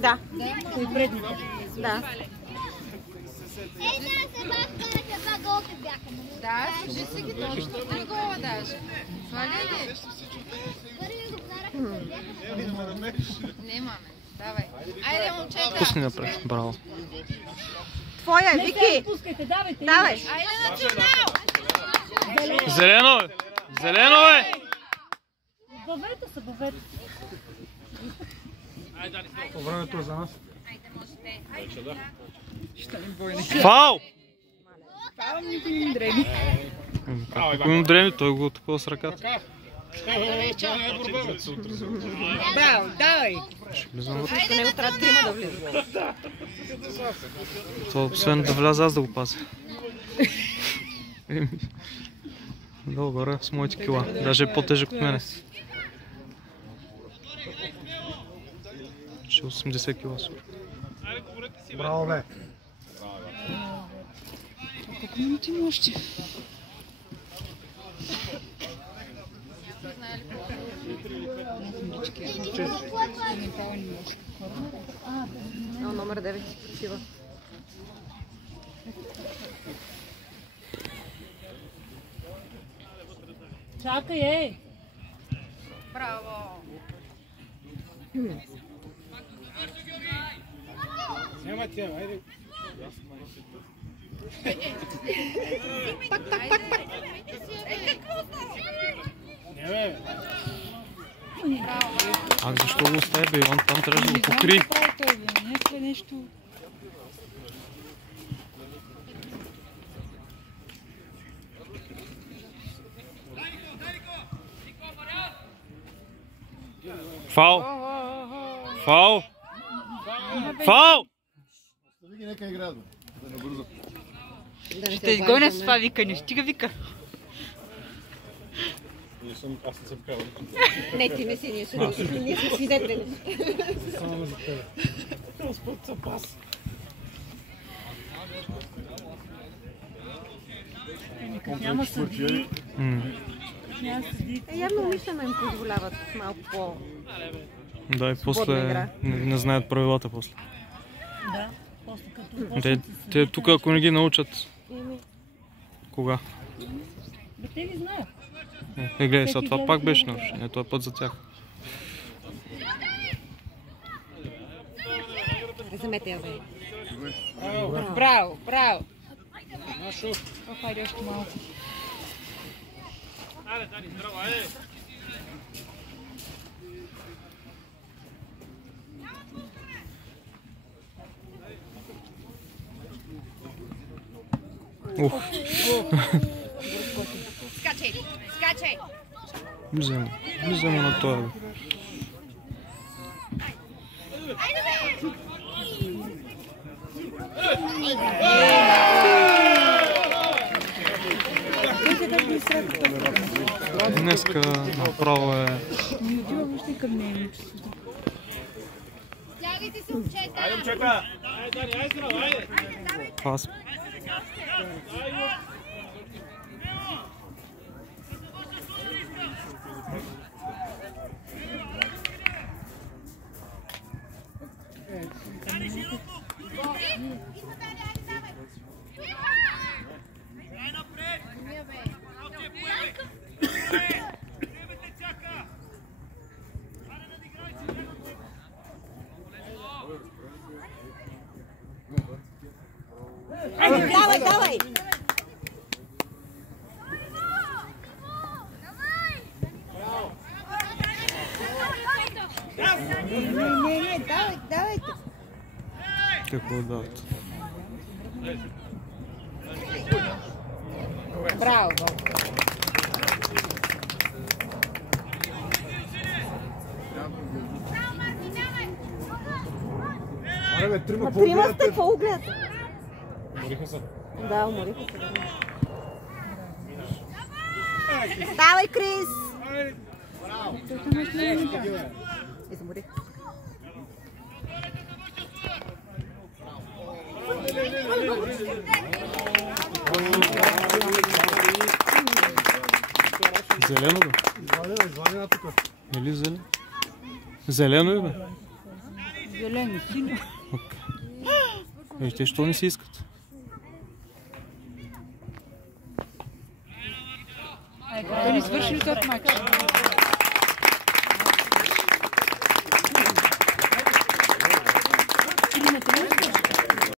Да. Да. Да, служи си ги точно 3 гола даже. Сваля ги. Немаме. Давай. Айде, момчета. Пусни напред. Браво. Твоя е, Вики. Давай. Айде на чернал. Зелено е! Зелено е! Бавете се, бавете. По времето е за нас. Ще Фау! Фау ми им дреми. Ако имам дреми, той го такова с ръката. Браво, давай. Ще влизам вътре. До него трябва 3 да влизат. Това освен да вляза, аз да го пазя. Долу горе с моите кила. Даже е по-тежък от мене. Ще 80 кила сур. Браво, бе! Колко минути има още? Номер 9 си почива. Чакай, ей! Браво. Няма тя, айде. Пак. Не, бе. Защо го остави, бе? Он там трябва да го покри. Нещо... Фау! Фау! Фау! Вики, нека играят, бе. Да не бързо. Ще изгоня с това викане, стига вика. Аз не съм казал. Не, ти не си, ние сме свидетели. Само за тебе. Господ са пас. Няма съди. Явно умишлено им позволяват малко по... Да, и после не знаят правилата после. Да, после като Те тук, ако не ги научат... Кога? Бе, те ли знаят? Гледай, сега това пак беше нарушение, този път за тях. Вземете я, бе. Браво, браво! Хайде още малко. Ух! Скачай, скачай. Влизаме на това. Днеска направо е... Не отива въобще към нея. Стягайте се, момчета. Айде, момчета! Пас. Давай! Не, давайте! Какво дават? Браво! Аре, бе, трима по Трима сте, какво гледате? Умориха се. Да, умориха се. Давай, Крис! Изморих. Зелено да? Звъни тук. Или зелено? Зелено е, бе. Зелено, синьо. Те що не си искат? Да ни свърши ли този матч?